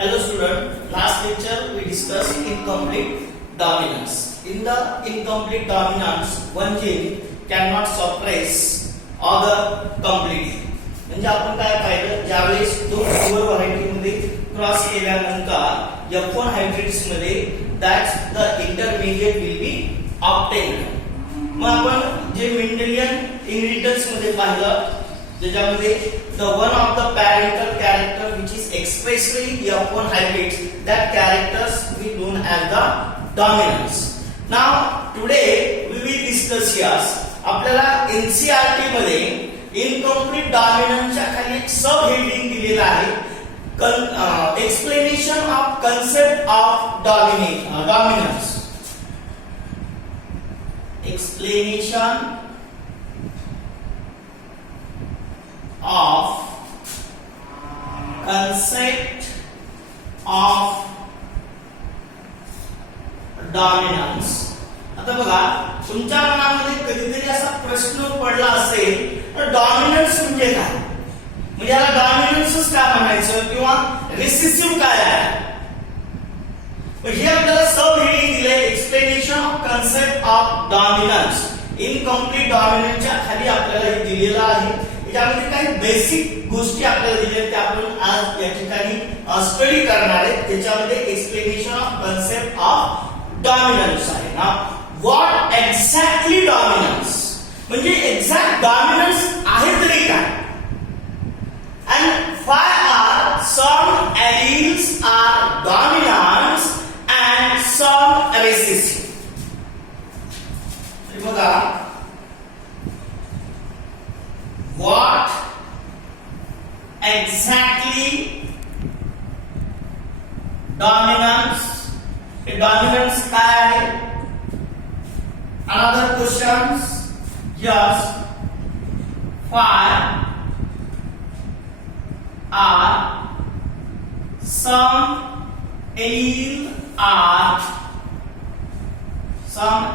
Hello student, last lecture we discussed incomplete dominance. In the incomplete dominance, one gene cannot suppress other completely. म्हणजे आपण काय पाहिलं, ज्यावेळेस दोन ओव्हर व्हरायटी मध्ये क्रॉस केल्यानंतर F1 हायब्रिड्स मध्ये that's the intermediate will be obtained. मग आपण जे मेंडेलियन इनहेरिटन्स मध्ये पाहिलं, ज्याच्यामध्ये the one of the parental character which is expressly F1 hybrids, that characters we known as the dominance. Now today we will discuss here, आपल्याला NCERT मध्ये incomplete डॉमिनन्सच्या खाली एक सब हेडिंग दिलेला आहे, explanation of concept of dominance. Explanation of concept of dominance. आता बघा, तुमच्या मनामध्ये कधीतरी असा प्रश्न पडला असेल तर डॉमिनन्स म्हणजे काय, म्हणजे याला डॉमिनन्सच काय म्हणायचं किंवा रिसेसिव्ह काय आहे. हे आपल्याला सब हेडिंग दिले, explanation of concept of dominance. Incomplete डॉमिनन्सच्या खाली आपल्याला हे दिलेलं आहे. यामध्ये काही बेसिक गोष्टी आपल्याला दिल्या त्या आपण आज या ठिकाणी स्टडी करणार आहे. त्याच्यामध्ये explanation of concept of dominance आहे ना. व्हॉट एक्झॅक्टली डॉमिनन्स म्हणजे एक्झॅक्ट डॉमिनन्स आहे तरी काय, and why are some alleles are dominance and some recessive. बघा, what exactly dominance, dominance काय आहे. Another questions, yes, why are some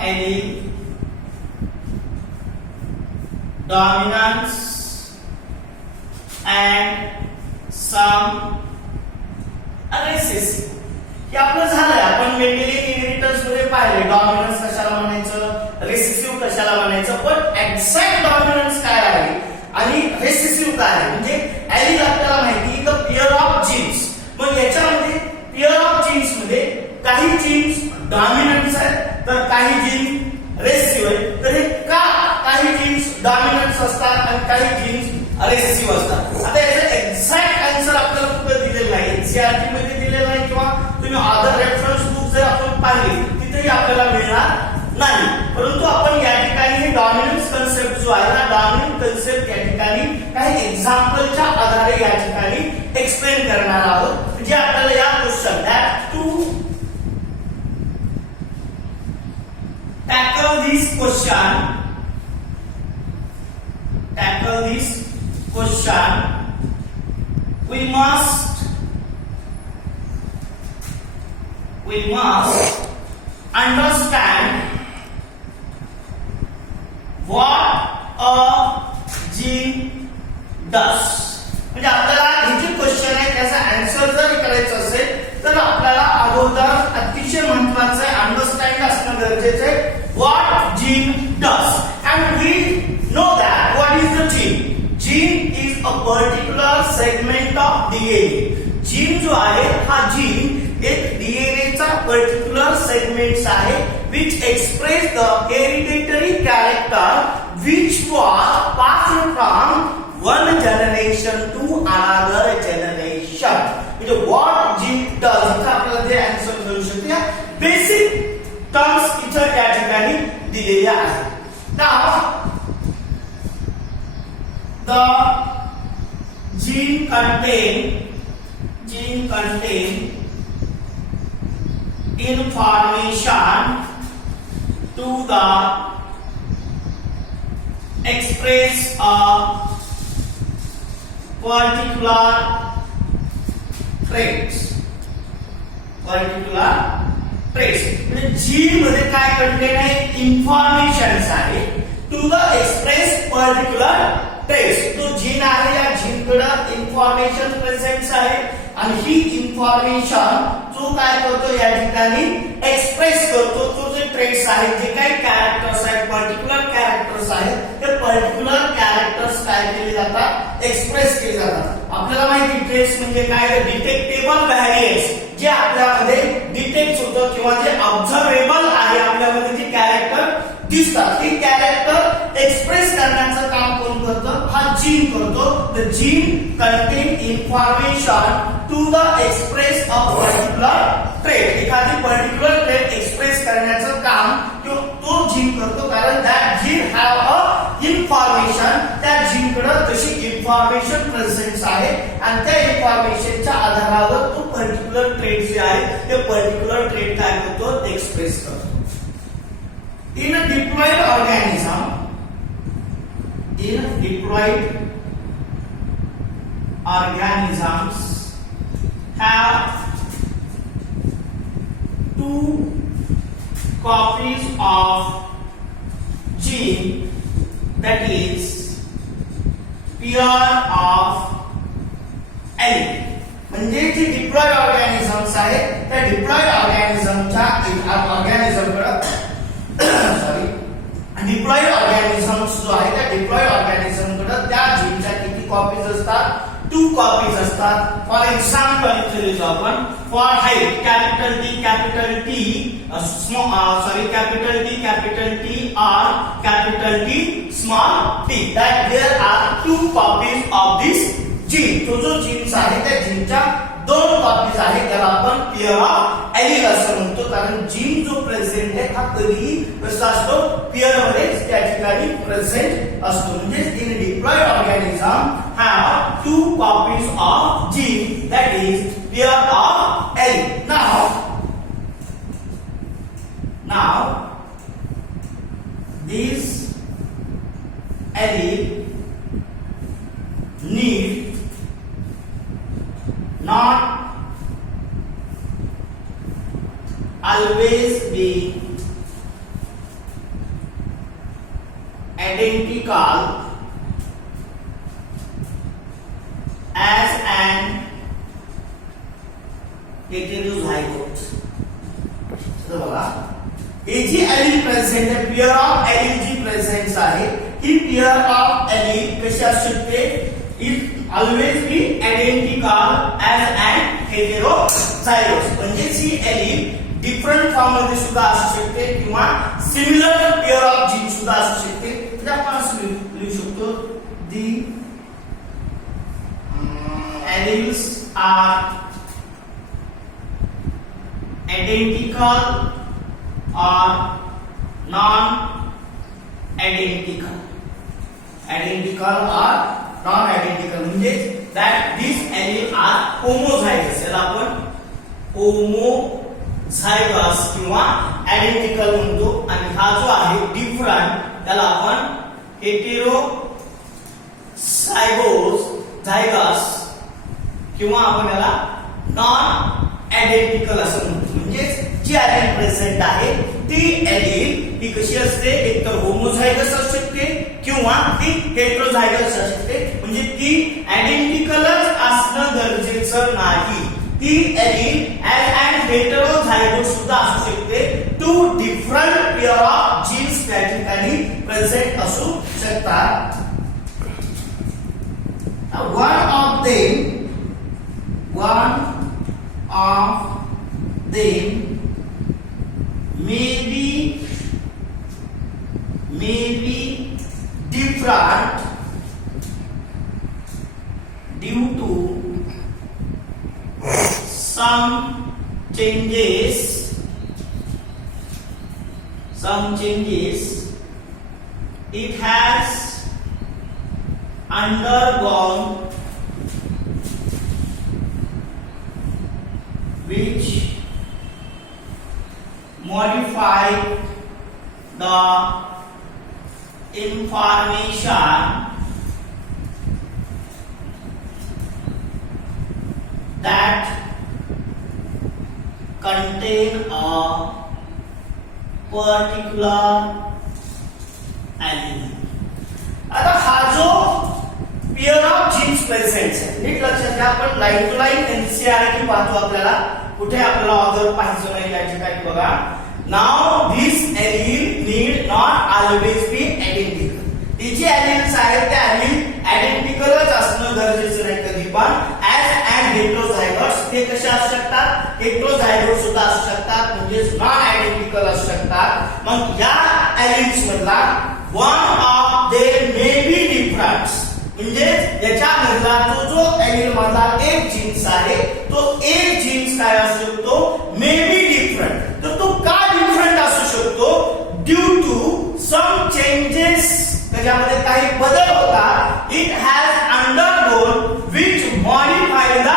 allele dominance and some recessive. हे आपलं झालंय. आपण मेंडेलियन इनहेरिटन्स मध्ये पाहिले डॉमिनन्स कशाला म्हणायचं, रेसेसिव्ह कशाला म्हणायचं, पण एक्झॅक्ट डॉमिनन्स काय आहे आणि रेसेसिव्ह काय आहे. म्हणजे एलील आपल्याला माहिती की पेअर ऑफ जीन्स. मग याच्यामध्ये पेअर ऑफ जीन्स मध्ये काही जीन्स डॉमिनन्स आहेत तर काही जीन्स रेसेसिव्ह आहेत. तर हे का काही जीन्स डॉमिनन्स असतात आणि काही जीन्स रेसेसिव्ह असतात. आता याचा एक्झॅक्ट आन्सर आपल्याला कुठे दिलेला नाही, एनसीईआरटी मध्ये दिलेला नाही किंवा तुम्ही अदर रेफरन्स बुक जर आपण पाहिले तिथेही आपल्याला मिळणार नाही. परंतु आपण या ठिकाणी डॉमिनन्स कन्सेप्ट जो आहे ना, डॉमिनंट कन्सेप्ट या ठिकाणी काही एक्झाम्पलच्या आधारे या ठिकाणी एक्सप्लेन करणार आहोत. जे आपल्याला या question that to tackle this question, we must understand what a gene does. म्हणजे आपल्याला हे जे क्वेश्चन आहे त्याचा आन्सर जर करायचं असेल तर आपल्याला अगोदर अतिशय महत्त्वाचं आहे, अंडरस्टँड असणं गरजेचं आहे what gene does. And we know that what is the gene. Gene is a particular segment of DNA. Gene जो आहे हा gene एक DNA चा particular segment आहे which express the hereditary character which was passed from one generation to another generation. म्हणजे what gene does इथं आपल्याला जे आन्सर मिळू शकते या बेसिक टर्म्स इथं या ठिकाणी दिलेल्या आहेत. Now the gene contain information to the express a particular traits. म्हणजे जीन मध्ये काय कंटेन आहे, इन्फॉर्मेशन्स आहे to the express particular traits. तो जीन आहे, या जीन कडे इन्फॉर्मेशन प्रेझेंट आहे आणि ही इन्फॉर्मेशन जो काय करतो या ठिकाणी एक्सप्रेस करतो. तो जे ट्रेट्स आहेत, जे काही कॅरेक्टर्स आहेत, पर्टिक्युलर कॅरेक्टर्स आहेत, ते पर्टिक्युलर कॅरेक्टर्स काय केले जातात, एक्सप्रेस केले जातात. आपल्याला माहिती ट्रेट्स म्हणजे काय, डिटेक्टेबल व्हॅरियन्स, जे आपल्यामध्ये डिटेक्ट होतं किंवा जे ऑब्झर्वेबल आहे आपल्यामध्ये जे कॅरेक्टर दिसतात, ते कॅरेक्टर एक्सप्रेस करण्याचं काम कोण करतं, हा जीन करतो. The gene contain information to the express a particular trait. एखादी पर्टिक्युलर ट्रेट एक्सप्रेस करण्याचं काम तो जीन करतो, कारण that gene have a information. त्या जीन कडे तशी इन्फॉर्मेशन प्रेझेंट आहे आणि त्या इन्फॉर्मेशनच्या आधारावर तो पर्टिक्युलर ट्रेट जे आहे ते पर्टिक्युलर ट्रेट काय करतो, एक्सप्रेस करतो. In a diploid organisms have two copies of gene, that is pair of allele. म्हणजे जे डिप्लॉइड ऑर्गॅनिझम्स आहेत त्या डिप्लॉइड ऑर्गॅनिझमच्या डिप्लॉइड ऑर्गॅनिझम्स जो आहे त्या डिप्लॉइड ऑर्गॅनिझम कडे त्या जीनच्या किती कॉपीज असतात, 2 कॉपीज असतात. फॉर एक्झाम्पल इथे लिहितो आपण, for height capital T capital T capital T R capital T small T, that there are 2 copies of this gene. तो जो जीन्स आहे त्या जीनच्या 2 कॉपीज आहेत, त्याला आपण पेअर ऑफ एलील असं म्हणतो. कारण जीन जो प्रेझेंट आहे हा कधीही कसा असतो, पेअर मध्ये त्या ठिकाणी प्रेझेंट असतो. म्हणजे in diploid organism have 2 copies of gene, that is pair of allele. Now these allele need not always be identical as an heterozygote. तर बघा, हे जी एलील प्रेझेंट आहे, पेअर ऑफ एलील जी प्रेझेंट आहे, ही पेअर ऑफ एलील कशी असू शकते, it always be identical as an heterozygote. म्हणजे ही एलील डिफरंट फॉर्म मध्ये सुद्धा असू शकते किंवा सिमिलर पेअर ऑफ जीन सुद्धा असू शकते. म्हणजे आपण असं लिहू शकतो, दी alleles are identical or non-identical. Identical or non-identical म्हणजे that these alleles are homozygous. याला आपण homozygous किंवा identical म्हणतो. आणि हा जो आहे डिफरंट त्याला आपण heterozygous किंवा आपण याला नॉन आयडेंटिकल असं म्हणतो. म्हणजे जी एलील प्रेझेंट आहे ती एलील ही कशी असते, एकतर होमोझायगस असू शकते किंवा ती हेटेरोझायगस असू शकते. म्हणजे ती आयडेंटिकलच असणं गरजेचं नाही. ती एलील ऍज अँड हेटेरोझायगस सुद्धा असू शकते. 2 डिफरंट पेअर ऑफ जीन्स त्या ठिकाणी प्रेझेंट असू शकतात. One of them may be different due to some changes it has undergone, which modify the information that contain a particular allele. आता हा जो पेअर ऑफ जीन्स प्रेझेंट आहे. नीट लक्षात घ्या, आपण लाईन टू लाईन एनसीईआरटी पाहतो. आपल्याला कुठे आपल्याला ऑर्डर पाहायचं नाही या ठिकाणी बघा. नाव this allele need not always be identical. ती जी एलिमेंट्स आहेत त्या एलिमेंट आयडेंटिकलच असणं गरजेचं नाही कधी पण. ऍज अँड हेटेरोझायगोट्स ते कसे असू शकतात, हेटेरोझायगोट सुद्धा असू शकतात, म्हणजे नॉन आयडेंटिकल असू शकतात. मग या एलिमेंट्स मधला one of they may be different, म्हणजे याच्या मधला तो जो एलिमेंट मधला एक जीन्स आहे तो एक जीन्स काय असू शकतो, मे बी डिफरंट. तर तो का डिफरंट असू शकतो, ड्यू टू सम चेंजेस, त्याच्यामध्ये काही बदल होता. It has undergone which modify the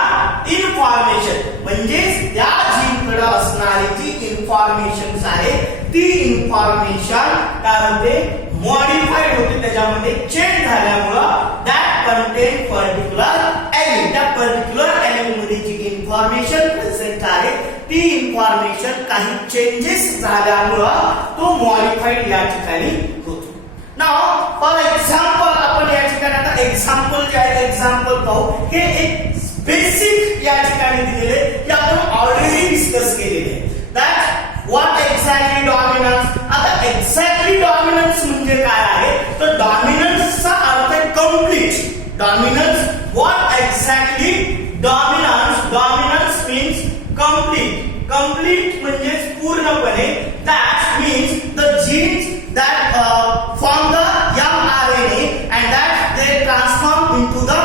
information, म्हणजे त्या जीनकडे असणारी जी इन्फॉर्मेशन आहे ती इन्फॉर्मेशन काय होते, मॉडिफाईड होते, त्याच्यामध्ये चेंज झाल्यामुळं दॅट कंटेन पर्टिक्युलर एलिमेंट, त्या पर्टिक्युलर एलिमेंट मध्ये जी इन्फॉर्मेशन प्रेझेंट आहे ती इन्फॉर्मेशन काही चेंजेस झाल्यामुळं तो मॉडिफाईड या ठिकाणी होतो. नाव फॉर एक्झाम्पल आपण या ठिकाणी आता एक्झाम्पल जे आहे एक्झाम्पल पाहू. हे एक बेसिक या ठिकाणी दिलेले की आपण ऑलरेडी डिस्कस केलेले आहे. That what exactly dominance. आता एक्झॅक्टली डॉमिनन्स म्हणजे काय आहे, तर डॉमिनन्सचा अर्थ आहे complete. Dominance what exactly dominance, dominance means complete. Complete म्हणजे पूर्णपणे. That means the genes that form the young RNA and that they transform into the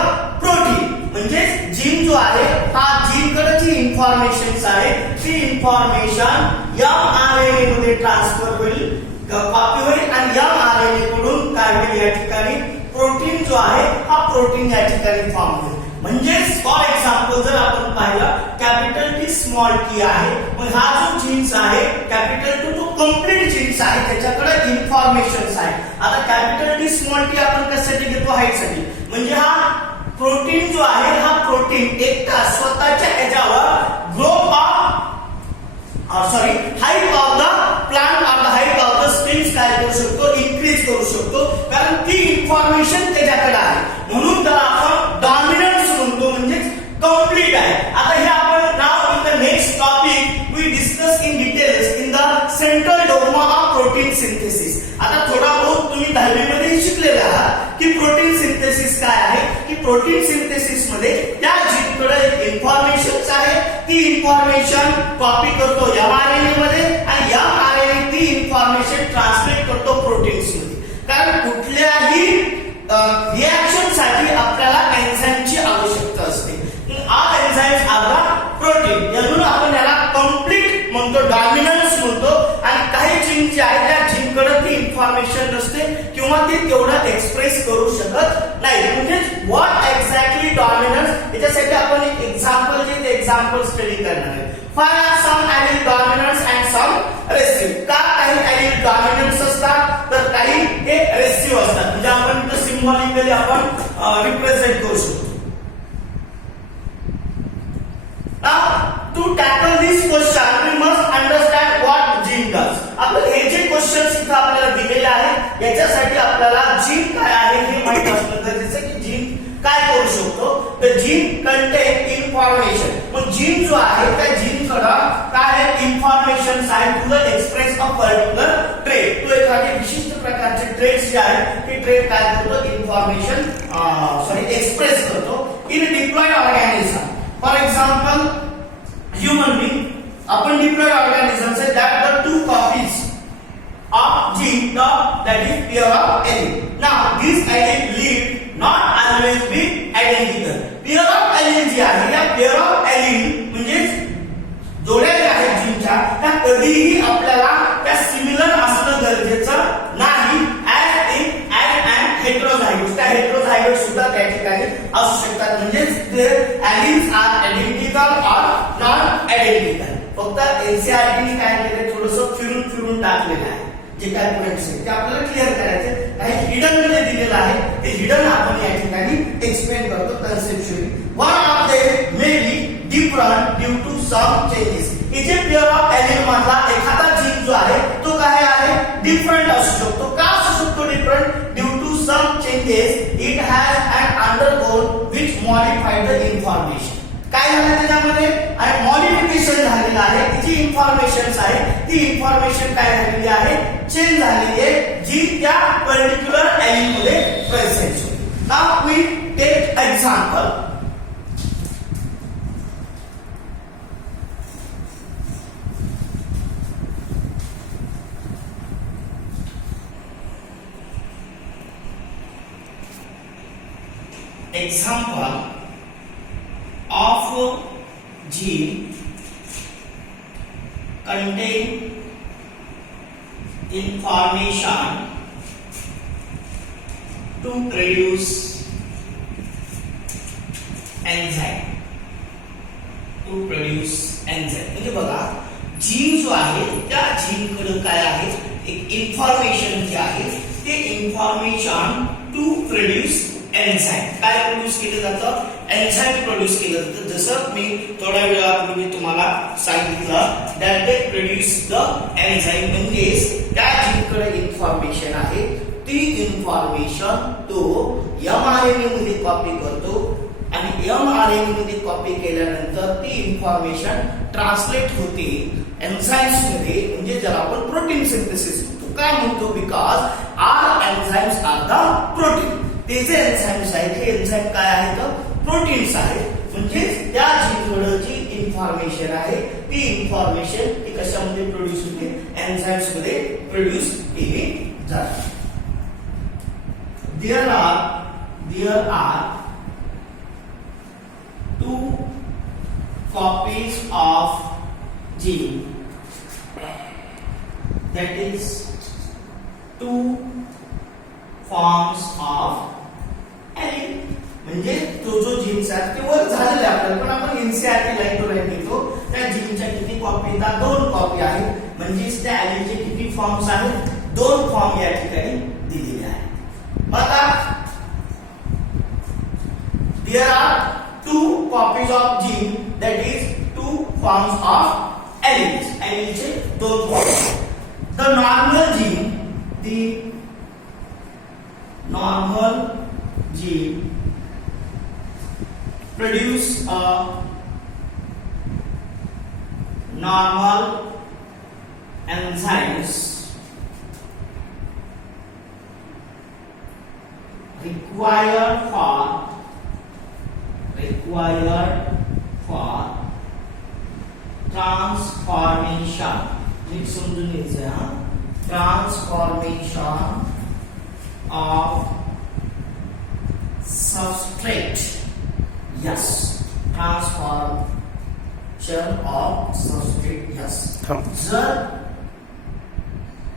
protein. म्हणजे जीन जो आहे हा जीन कडे जी इन्फॉर्मेशन आहे ती इन्फॉर्मेशन यंग RNA मध्ये ट्रान्सफर होईल, कॉपी होईल आणि यंग RNA कडून काय होईल या ठिकाणी प्रोटीन जो आहे हा प्रोटीन या ठिकाणी फॉर्म होईल. म्हणजे फॉर एक्झाम्पल जर आपण पाहिलं कॅपिटल टी स्मॉल टी आहे, मग हा जो जीन्स आहे कॅपिटल टी जो कंप्लीट जीन्स आहे त्याच्याकडे इन्फॉर्मेशन आहे. आता कॅपिटल टी स्मॉल टी आपण कशासाठी घेतो, हाईट साठी. म्हणजे हा प्रोटीन जो आहे हा प्रोटीन एकटा स्वतःच्या ह्याच्यावर growth of height of the plant of the height of the stems काय करू शकतो, इन्क्रीज करू शकतो, कारण ती इन्फॉर्मेशन त्याच्याकडे आहे. म्हणून त्याला आपण डॉमिनन्स म्हणतो, म्हणजे कंप्लीट आहे. आता हे आपण नाव in the next topic we discuss in details in the central dogma of protein synthesis. आता थोडा बहुत तुम्ही 10वी मध्ये शिकलेले आहात की प्रोटीन सिंथेसिस काय आहे, की प्रोटीन सिंथेसिस मध्ये त्या जीनकडे इन्फॉर्मेशन आहे, ती इन्फॉर्मेशन कॉपी करतो mRNA मध्ये आणि mRNA ती इन्फॉर्मेशन ट्रान्समिट करतो प्रोटीन्स मध्ये. कारण कुठल्याही रिएक्शन साठी आपल्याला एन्झाईमची आवश्यकता असते. हा एन्झाईम आला प्रोटीन, म्हणून आपण याला कंप्लीट म्हणतो, डॉमिनन्स म्हणतो. आणि काही जीन जे आहे त्या जीनकडे ती इन्फॉर्मेशन नसते किंवा ती तेवढं एक्सप्रेस करू शकत नाही. म्हणजे व्हॉट एक्झॅक्टली डॉमिनन्स, याच्यासाठी आपण एक एक्झाम्पल जे एक्झाम्पल स्टडी करणार आहे. फार सम एलिल डॉमिनन्स अँड सम रेसिव्ह. का काही एलिल डॉमिनन्स असतात तर काही हे रेसिव्ह असतात. म्हणजे आपण इथं सिम्बॉलिकली आपण रिप्रेझेंट करू शकतो. Now to tackle this question we must understand what gene does. आपण हे जे क्वेश्चन्स इथं आपल्याला दिलेले आहेत याच्यासाठी आपल्याला जीन काय आहे हे माहित असणं गरजेचं आहे की जीन काय करू शकतो. तर जीन कंटेन इन्फॉर्मेशन. मग जीन जो आहे त्या जीन कडे काय आहे, इन्फॉर्मेशन आहे to the express of particular trait. तो एखादी विशिष्ट प्रकारचे ट्रेट्स जे आहेत ते ट्रेट काय करतो, इन्फॉर्मेशन एक्सप्रेस करतो in diploid organism. For example human being, आपण डिप्लॉइड ऑर्गॅनिझम्स आहे that the two copies of gene that is pair of allele. Now these allele lead not always be identical. Pair of allele जी आहे या pair of allele म्हणजे जोड्या ज्या आहेत जीनच्या त्या कधीही आपल्याला त्या सिमिलर असणं गरजेचं नाही. ऍज अँड हेटेरोझायगोट्स, त्या हेटेरोझायगोट्स सुद्धा त्या ठिकाणी असू शकतात. म्हणजे ते alleles are identical or not identical. फक्त एनसीईआरटी काय केले, थोडंसं फिरून टाकलेलं आहे. जे काय पॉइंट्स आहेत ते आपल्याला क्लिअर करायचे. काही हिडन मध्ये दिलेलं आहे ते हिडन आपण या ठिकाणी एक्सप्लेन करतो conceptually. One of them may be different due to some changes. हे जे पेअर ऑफ एलिल मधला एखादा जीन जो आहे तो काय आहे, डिफरंट असू शकतो. का असू शकतो different, due to some changes it has and undergone which modified the information. काय झालं त्याच्यामध्ये आणि मॉडिफिकेशन झालेलं आहे. जी इन्फॉर्मेशन आहे ती इन्फॉर्मेशन काय झालेली आहे, चेंज झालेली आहे, जी त्या पर्टिक्युलर एलिमेंट मध्ये प्रेझेंट होती. Now we take example. Example of gene contain information to produce enzyme. म्हणजे बघा जीन जो आहे त्या जीन कडे काय आहे, एक इन्फॉर्मेशन जी आहे ते इन्फॉर्मेशन टू प्रोड्यूस एन्झाइम. काय प्रोड्यूस केलं जातं, एन्झाइम प्रोड्यूस केलं जातं. जसं मी थोड्या वेळापूर्वी तुम्हाला सांगितलं that they produce the enzyme. म्हणजे त्या जीनकडे इन्फॉर्मेशन आहे, ती इन्फॉर्मेशन तो mRNA मध्ये कॉपी करतो आणि mRNA मध्ये कॉपी केल्यानंतर ती इन्फॉर्मेशन ट्रान्सलेट होते एन्झाइम्स मध्ये. म्हणजे ज्याला आपण प्रोटीन सिंथेसिस म्हणतो. काय म्हणतो, because are enzymes are the protein. ते जे एन्झाइम्स आहेत हे एन्झाइम काय आहेत, प्रोटीन्स आहेत. म्हणजे त्या जीनकडे जी इन्फॉर्मेशन आहे ती इन्फॉर्मेशन ती कशामध्ये प्रोड्यूस होते, एन्झाइम्स मध्ये प्रोड्यूस केली जाते. There are two copies of gene, that is two forms of allele. म्हणजे तो जो जीन्स आहे ते वर झालेला आहे आपल्याला, पण आपण एनसीईआरटी लाईन टू लाईन घेतो. त्या जीनच्या किती कॉपी, 2 कॉपी आहेत. म्हणजे त्या एलिलचे किती फॉर्म्स आहेत, 2 फॉर्म या ठिकाणी दिलेले आहेत. बघा there are 2 copies of gene, that is 2 forms of alleles. Allele 2 forms. The normal gene produce a normal enzymes required for transformation. नीट समजून घ्यायचं हा. Transformation of substrate. Yes, transformation of substrate. Yes. जर